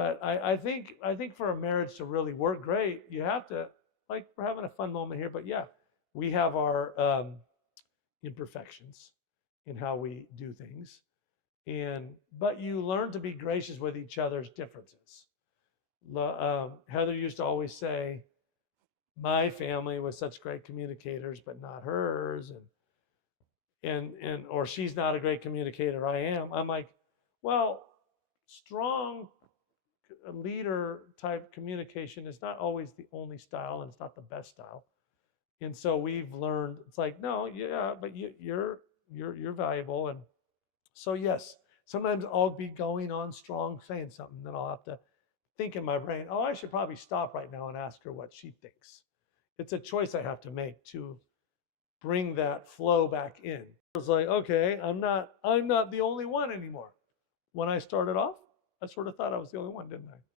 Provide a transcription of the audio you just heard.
But I think for a marriage to really work great, you have to, like, we're having a fun moment here, but yeah, we have our imperfections in how we do things, and but you learn to be gracious with each other's differences. Heather used to always say, "My family was such great communicators, but not hers," and or she's not a great communicator. I am. I'm like, well, strong leader type communication is not always the only style, and it's not the best style. And so we've learned it's like, no, yeah, but you're valuable. And so yes, sometimes I'll be going on strong saying something, then I'll have to think in my brain, oh, I should probably stop right now and ask her what she thinks. It's a choice I have to make to bring that flow back in. It's like, okay, I'm not the only one anymore. When I started off, I sort of thought I was the only one, didn't I?